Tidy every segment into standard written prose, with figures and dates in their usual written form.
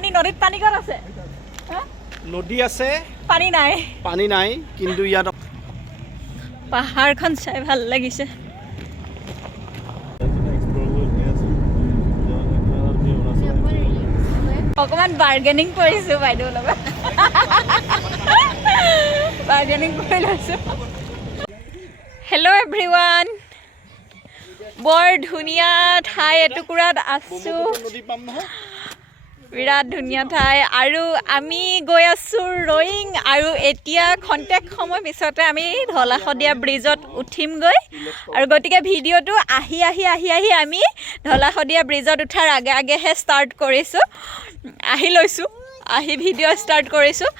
পানী নদীত পানী ক'ত আছে নদী আছে পানী নাই কিন্তু ইয়াত পাহাৰখন চাই ভাল লাগিছে অকমান বাৰ্গেনিং কৰিছো বাইদেউৰ লগত বাৰ্গেনিং কৰি লৈছো হেল্ল' এভৰিৱান বৰ ধুনীয়া ঠাই এটুকুৰাত আছো বিৰাট ধুনীয়া ঠাই আৰু আমি গৈ আছো ৰয়িং আৰু এতিয়া খন্তেক সময় পিছতে আমি ঢলা-শদিয়া ব্ৰিজত উঠিমগৈ আৰু গতিকে ভিডিঅ'টো আহি আমি ঢলা-শদিয়া ব্ৰিজত উঠাৰ আগেহে ষ্টাৰ্ট কৰিছোঁ আহি ভিডিঅ' ষ্টাৰ্ট কৰিছোঁ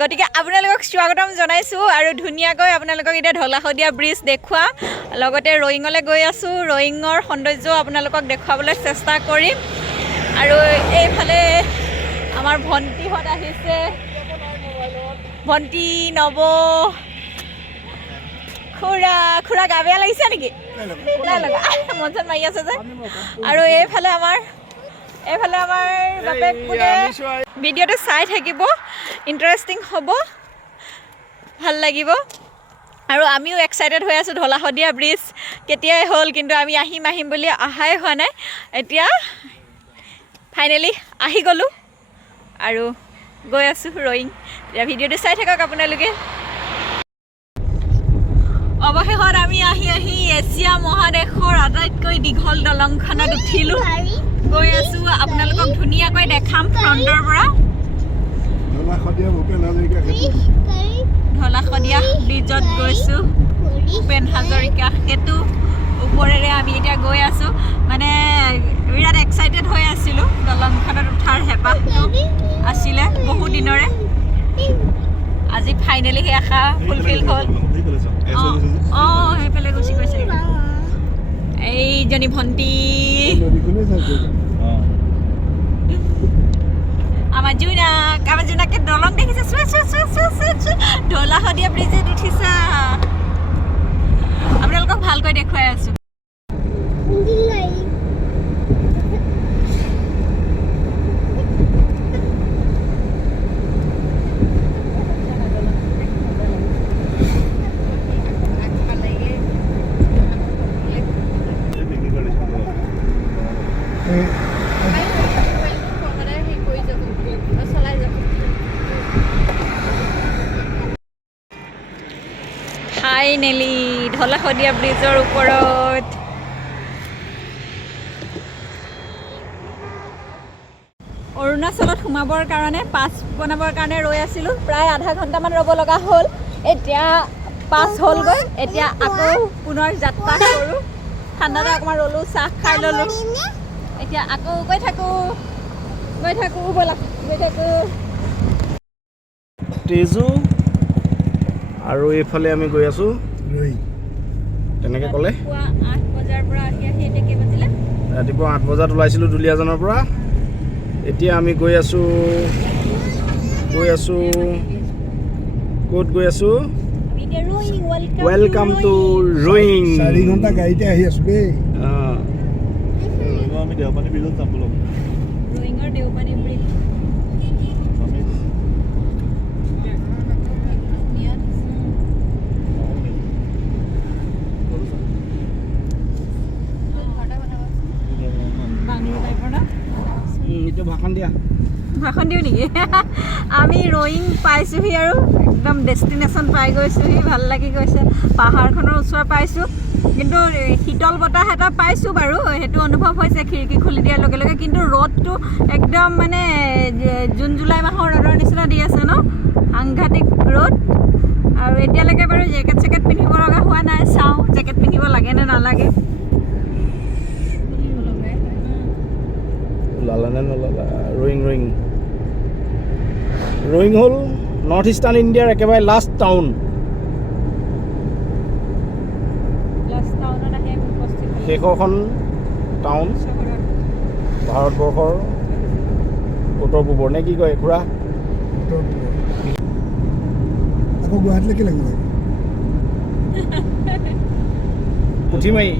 গতিকে আপোনালোকক স্বাগতম জনাইছোঁ আৰু ধুনীয়াকৈ আপোনালোকক এতিয়া ঢলা-শদিয়া ব্ৰিজ দেখুৱাম লগতে ৰয়িঙলৈ গৈ আছোঁ ৰয়িঙৰ সৌন্দৰ্য আপোনালোকক দেখুৱাবলৈ চেষ্টা কৰিম আৰু এইফালে আমাৰ ভণ্টিহঁত আহিছে ভণ্টি নব খুৰা গা বেয়া লাগিছে নেকি নাই লগা মন চন মাৰি আছে যে আৰু এইফালে আমাৰ বাপেক পুতে ভিডিঅ'টো চাই থাকিব ইণ্টাৰেষ্টিং হ'ব ভাল লাগিব আৰু আমিও এক্সাইটেড হৈ আছোঁ ঢলা-শদিয়া ব্ৰিজ কেতিয়াই হ'ল কিন্তু আমি আহিম বুলি অহাই হোৱা নাই এতিয়া ফাইনেলি আহি গ'লোঁ আৰু গৈ আছোঁ ৰয়িং এতিয়া ভিডিঅ'টো চাই থাকক আপোনালোকে অৱশেষত আমি আহি এছিয়া মহাদেশৰ আটাইতকৈ দীঘল দলংখনত উঠিলোঁ গৈ আছোঁ আপোনালোকক ধুনীয়াকৈ দেখাম ফ্ৰণ্টৰ পৰা ঢলা-শদিয়া ব্ৰিজত গৈছোঁ ভূপেন হাজৰিকা সেতু ওপৰেৰে আমি এতিয়া গৈ আছোঁ মানে বিৰাট এক্সাইটেড হৈ আছিলোঁ দলংখনত উঠাৰ হেঁপাহটো আছিলে বহু দিনৰে আজি ফাইনেলি সেই আশা ফুলফিল হ'ল সেইফালে গুচি গৈছে এইজনী ভণ্টি আমাৰ জোনাকে দলং দেখিছে ঢলা-শদিয়া ব্ৰিজত উঠিছা আপোনালোকক ভালকৈ দেখুৱাই আছোঁ ফাইনেলি ঢলা-শদিয়া ব্ৰিজৰ ওপৰত অৰুণাচলত সোমাবৰ কাৰণে পাছ বনাবৰ কাৰণে ৰৈ আছিলোঁ প্ৰায় আধা ঘণ্টামান ৰ'ব লগা হ'ল এতিয়া পাছ হ'লগৈ এতিয়া আকৌ পুনৰ যাত্ৰা কৰোঁ ঠাণ্ডাতে অকণমান ৰ'লোঁ চাহ খাই ল'লোঁ এতিয়া আকৌ গৈ থাকোঁ ব'লা গৈ থাকোঁ তেজু আৰু এইফালে আমি গৈ আছোঁ তেনেকৈ ক'লে পুৱা 8 বজাৰ পৰা আহি এতিয়া কেই বাজিলে ৰাতিপুৱা 8 বজাত ওলাইছিলোঁ দুলীয়াজানৰ পৰা এতিয়া আমি গৈ আছোঁ ক'ত গৈ আছোঁ ৱেলকাম টু ৰয়িং 4 ঘণ্টা গাড়ীতে আহি আছোঁ দেই আমি দেওপানী ব্ৰিজত যাম বোলো ৰয়িঙৰ দেওপানী ব্ৰিজ ভাষণ দিওঁ নেকি আমি ৰয়িং পাইছোঁহি আৰু একদম ডেষ্টিনেশ্যন পাই গৈছোঁহি ভাল লাগি গৈছে পাহাৰখনৰ ওচৰ পাইছোঁ কিন্তু শীতল বতাহ এটা পাইছোঁ বাৰু সেইটো অনুভৱ হৈছে খিৰিকী খুলি দিয়াৰ লগে লগে কিন্তু ৰ'দটো একদম মানে জুন জুলাই মাহৰ ৰ'দৰ নিচিনা দি আছে ন সাংঘাতিক ৰ'দ আৰু এতিয়ালৈকে বাৰু জেকেট পিন্ধিব লগা হোৱা নাই চাওঁ জেকেট পিন্ধিব লাগে নে নালাগে ৰয়িং হ'ল নৰ্থ ইষ্টাৰ্ণ ইণ্ডিয়াৰ একেবাৰে লাষ্ট টাউন শেষৰখন টাউন ভাৰতবৰ্ষৰ উত্তৰ পূবৰ নে কি কয় খুৰা আকৌ গুৱাহাটীলৈকে লাগিব পুঠিমাৰি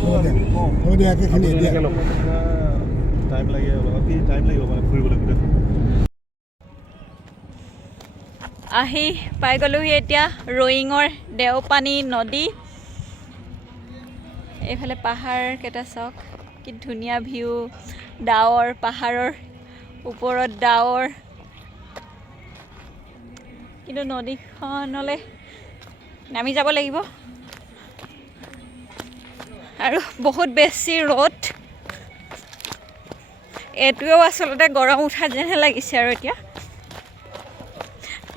হ'ব দিয়া একেখিনি এতিয়া টাইম লাগে অলপ টাইম লাগিব মানে ফুৰিবলৈ গোটেই আহি পাই গ'লোহি এতিয়া ৰয়িঙৰ দেওপানী নদী এইফালে পাহাৰ কেইটা চাওক কি ধুনীয়া ভিউ ডাৱৰ পাহাৰৰ ওপৰত ডাৱৰ কিন্তু নদীখনলৈ নামি যাব লাগিব আৰু বহুত বেছি ৰ'দ এইটোও আচলতে গৰম উঠা যেনহে লাগিছে আৰু এতিয়া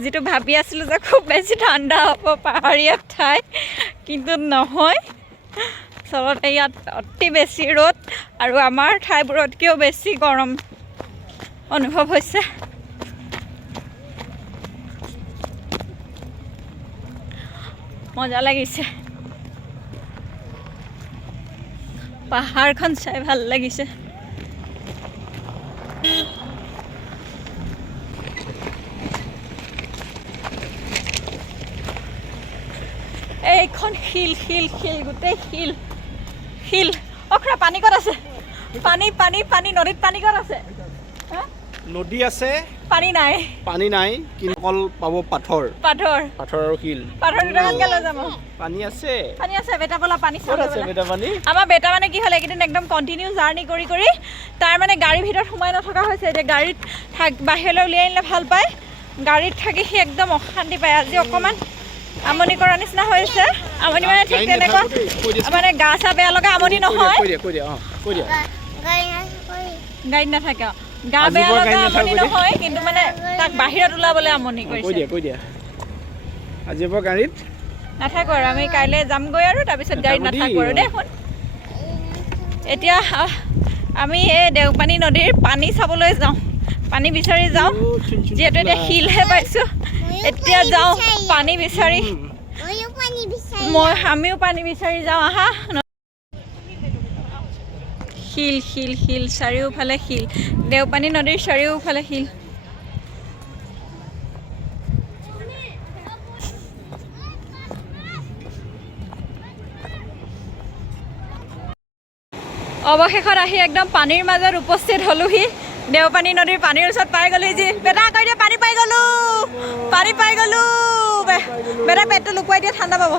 যেটো ভাবি আছিলোঁ যে খুব বেছি ঠাণ্ডা হ'ব পাহাৰীয়া ঠাই কিন্তু নহয় আচলতে ইয়াত অতি বেছি ৰ'দ আৰু আমাৰ ঠাইবোৰতকৈও বেছি গৰম অনুভৱ হৈছে মজা লাগিছে পাহাৰখন চাই ভাল লাগিছে এইখন শিল শিল শিল গোটেই শিল শিল অখৰা পানী ক'ত আছে পানী পানী পানী নদীত পানী ক'ত আছে নদী আছে পানী নাই কিন্তু অকল পাব পাথৰ পাথৰ পাথৰ আৰু শিল পাথৰ দুটামানকে লৈ যাম পানী আছে বেটা বলা পানী ক'ত আছে বেটা পানী আমাৰ বেটা মানে কি হ'ল এইকেইদিন একদম কণ্টিনিউ জাৰ্ণি কৰি তাৰ মানে গাড়ীৰ ভিতৰত সোমাই নথকা হৈছে এতিয়া গাড়ীত বাহিৰলৈ উলিয়াই আনিলে ভাল পায় গাড়ীত থাকি সি একদম অশান্তি পায় আজি অকণমান আমনি কৰাৰ নিচিনা হৈছে আমনি মানে ঠিক তেনেকুৱা মানে গা চা বেয়া লগা আমনি নহয় গাড়ীত নাথাকে গা বেয়া লগা আমনি নহয় কিন্তু মানে তাক বাহিৰত ওলাবলৈ আমনি কৰিছে কৈ দিয়া আজিৰ পৰা গাড়ীত নাথাকো আৰু আমি কাইলৈ যামগৈ আৰু তাৰপিছত গাড়ীত নাথাকো আৰু দেই শুন এতিয়া আমি এই দেওপানী নদীৰ পানী চাবলৈ যাওঁ পানী বিচাৰি যাওঁ যিহেতু এতিয়া শিলহে পাইছোঁ এতিয়া যাওঁ পানী বিচাৰি আমিও পানী বিচাৰি যাওঁ আহা শিল শিল শিল চাৰিওফালে শিল দেওপানী নদীৰ চাৰিওফালে শিল অৱশেষত আহি একদম পানীৰ মাজত উপস্থিত হ'লোহি দেওপানী নদীৰ পানীৰ ওচৰত পাই গ'লো যি বেটা কৈ দিয়ে পানী পাই গ'লো বেটা পেটটো লুকুৱাই দিয়ে ঠাণ্ডা পাব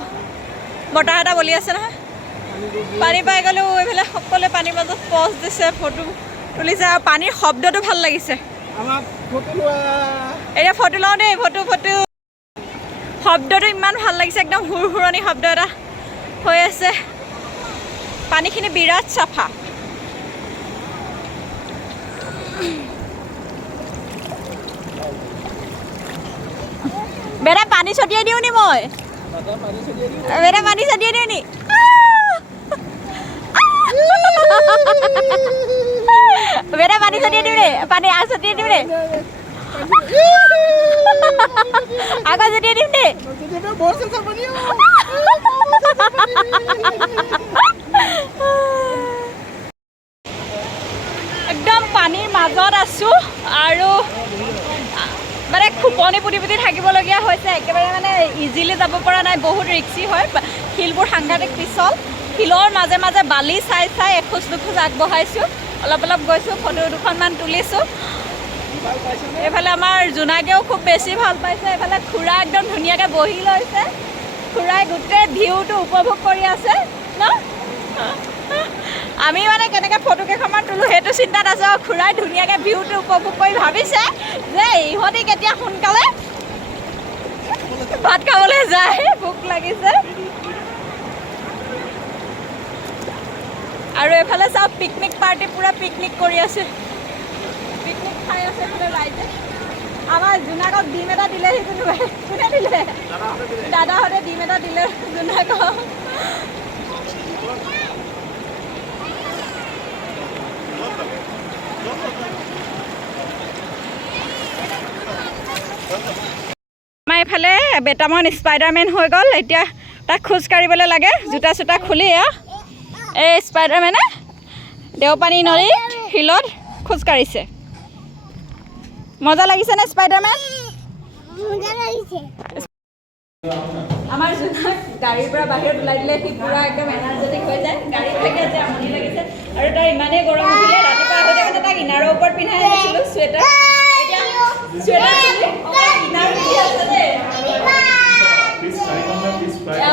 বতাহ এটা বলি আছে নহয় পানী পাই গ'লো এইফালে সকলোৱে পানীৰ মাজত প'জ দিছে ফটো তুলিছে আৰু পানীৰ শব্দটো ভাল লাগিছে এতিয়া ফটো লওঁ দেই ফটো শব্দটো ইমান ভাল লাগিছে একদম হুৰহুৰণি শব্দ এটা হৈ আছে পানীখিনি বিৰাট চাফা বেটা পানী ছটিয়াই দিওঁ নি মই বেটা পানী ছটিয়াই দিওঁ নি বেটা পানী ছটিয়াই দিওঁ নে পানী ছটিয়াই দিওঁ নে আগত ছটিয়াই দিম নে একদম পানীৰ মাজত আছো আৰু মানে খুপনি পুতি থাকিবলগীয়া হৈছে একেবাৰে মানে ইজিলি যাব পৰা নাই বহুত ৰিক্সি হয় শিলবোৰ সাংঘাতিক পিছল শিলৰ মাজে মাজে বালি চাই এখোজ দুখোজ আগবঢ়াইছোঁ অলপ গৈছোঁ ফটো দুখনমান তুলিছোঁ এইফালে আমাৰ জোনাকেও খুব বেছি ভাল পাইছে এইফালে খুৰা একদম ধুনীয়াকৈ বহি লৈছে খুৰাই গোটেই ভিউটো উপভোগ কৰি আছে ন আমি মানে কেনেকৈ ফটো কেইখনমান তোলোঁ সেইটো চিন্তাত আছোঁ আৰু খুৰাই ধুনীয়াকৈ ভিউটো উপভোগ কৰি ভাবিছে যে ইহঁতি কেতিয়া সোনকালে ভাত খাবলৈ যায় ভোক লাগিছে আৰু এইফালে চাওক পিকনিক পাৰ্টি পূৰা পিকনিক কৰি আছে পিকনিক খাই আছে এইফালে ৰাইজে আমাৰ জোনাকক ডিম এটা দিলেহি কোনে দিলে দাদাহঁতে ডিম এটা দিলে জোনাকক আমাৰ এইফালে বেটামন স্পাইডাৰমেন হৈ গ'ল এতিয়া তাক খোজ কাঢ়িবলৈ লাগে জোতা চোতা খুলি এই স্পাইডাৰমেনে দেওপানী নদীত শিলত খোজ কাঢ়িছে মজা লাগিছেনে স্পাইডাৰমেন আমাৰ জোনাক গাড়ীৰ পৰা বাহিৰত ওলাই দিলে সি পূৰা একদম এনাৰ্জেটিক হৈ যায় গাড়ীত থাকে আৰু তাৰ ইমানেই গৰম উঠিলে ৰাতিপুৱা আহোঁতে মানে তাক ইনাৰৰ ওপৰত পিন্ধাই আনিছিলোঁ চুৱেটাৰ এতিয়া চুৱেটাৰ ইনাৰ পিন্ধি আছে দেই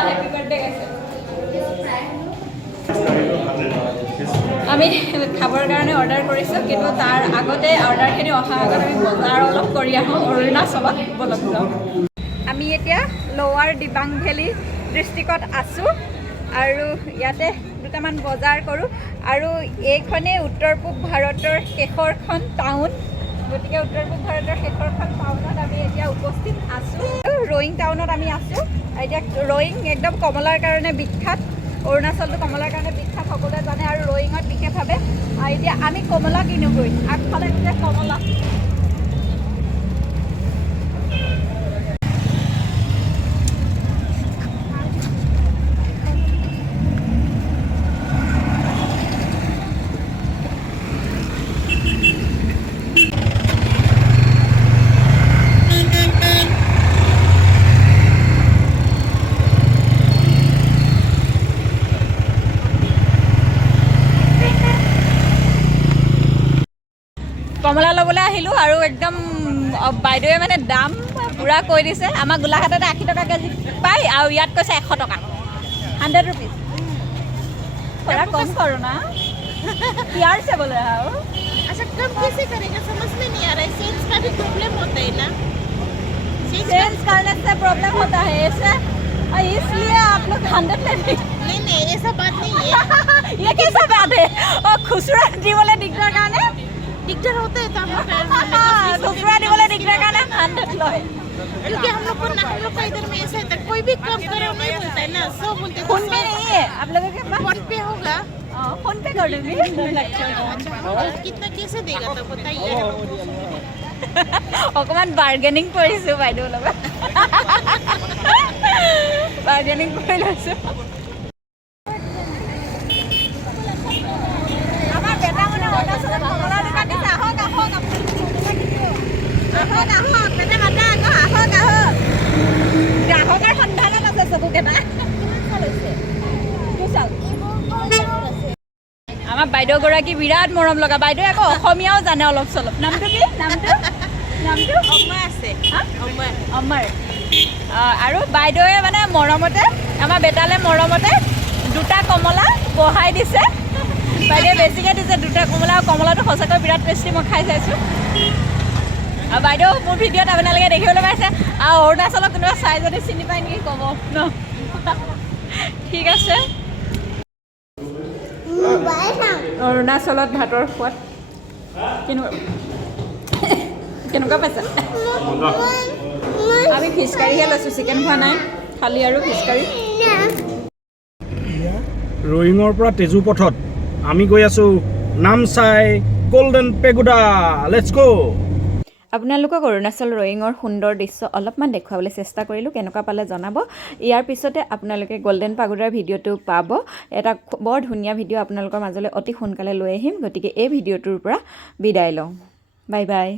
হেপী বাৰ্থডে গাইছে আমি খাবৰ কাৰণে অৰ্ডাৰ কৰিছোঁ কিন্তু তাৰ আগতে অৰ্ডাৰখিনি অহাৰ আগত আমি বজাৰ অলপ কৰি আহোঁ অৰুণাচলত উপলব্ধ আমি এতিয়া লৱাৰ দিবাং ভেলী ডিষ্ট্ৰিক্টত আছোঁ আৰু ইয়াতে দুটামান বজাৰ কৰোঁ আৰু এইখনেই উত্তৰ পূব ভাৰতৰ শেষৰখন টাউন গতিকে উত্তৰ পূব ভাৰতৰ শেষৰখন টাউনত আমি এতিয়া উপস্থিত আছোঁ ৰয়িং টাউনত আমি আছোঁ এতিয়া ৰয়িং একদম কমলাৰ কাৰণে বিখ্যাত অৰুণাচলটো কমলাৰ কাৰণে বিখ্যাত সকলোৱে জানে আৰু ৰয়িঙত বিশেষভাৱে এতিয়া আমি কমলা কিনোগৈ আগফালে গোটেই কমলা কমলা ল'বলৈ আহিলোঁ আৰু একদম বাইদেৱে মানে দাম পূৰা কৈ দিছে আমাৰ গোলাঘাটতে 80 টকা কেজি পায় আৰু ইয়াত কৈছে 100 টকা 100 रुपीज़ थोड़ा कम करो ना प्यार से बोल रहा हो अच्छा कम कैसे करेगा समझ में नहीं आ रहा है सेंस का भी प्रॉब्लम होता है ना सेंस करने से प्रॉब्लम होता है ऐसे और इसलिए आप लोग 100 लेते नहीं ऐसा बात नहीं है ये कैसा बात है और खुसरा दी बोले दिखने का ना दिक्कत होता है तो हम लोग खुसरा दी बोले दिखने का ना 100 लो है क्योंकि हम लोग का इधर में ऐसा है कोई भी कम करो नहीं बोलता है ना सब बोलते हैं फोन पे नहीं है आप लोगों के पास फोन पे होगा फोन पे कर दूंगी कितना कैसे देगा तो बताइए অকমান বাৰ্গেনিং কৰিছোঁ বাইদেউৰ লগত বাৰ্গেনিং কৰি লৈছোঁ আমাৰ বেটা মানে অৰুণাচলত কমলা দোকান দিছে আহক আহক আহক আহক বেটা মাতা আকৌ আহক আহক গ্ৰাহকৰ সন্ধানত আছে চকুকেইটা আমাৰ বাইদেউগৰাকী বিৰাট মৰম লগা বাইদেউ আকৌ অসমীয়াও জানে অলপ চলপ নামটো কি নামটো অম্মাই আছে অমৰ আৰু বাইদেৱে মানে মৰমতে আমাৰ বেটালে মৰমতে দুটা কমলা বহাই দিছে বাইদেৱে বেছিকৈ দিছে দুটা কমলা আৰু কমলাটো সঁচাকৈ বিৰাট টেষ্টি মই খাই চাইছোঁ আৰু বাইদেউ মোৰ ভিডিঅ'ত আপোনালোকে দেখিবলৈ পাইছে আৰু অৰুণাচলত কোনোবা চাই যদি চিনি পায় নেকি ক'ব ন ঠিক আছে অৰুণাচলত ভাতৰ সোৱাদ কেনেকুৱা পাইছা আমি ফিছ কাৰীহে লৈছোঁ চিকেন খোৱা নাই খালি আৰু ফিছ কাৰী ৰয়িঙৰ পৰা তেজু পথত আমি গৈ আছোঁ নামচাই গল্ডেন পেগোডা লেটছ গো আপোনালোকক অৰুণাচল ৰয়িঙৰ সুন্দৰ দৃশ্য অলপমান দেখুৱাবলৈ চেষ্টা কৰিলোঁ কেনেকুৱা পালে জনাব ইয়াৰ পিছতে আপোনালোকে গল্ডেন পাগোডাৰ ভিডিঅ'টো পাব এটা বৰ ধুনীয়া ভিডিঅ' আপোনালোকৰ মাজলৈ অতি সোনকালে লৈ আহিম গতিকে এই ভিডিঅ'টোৰ পৰা বিদায় লওঁ বাই বাই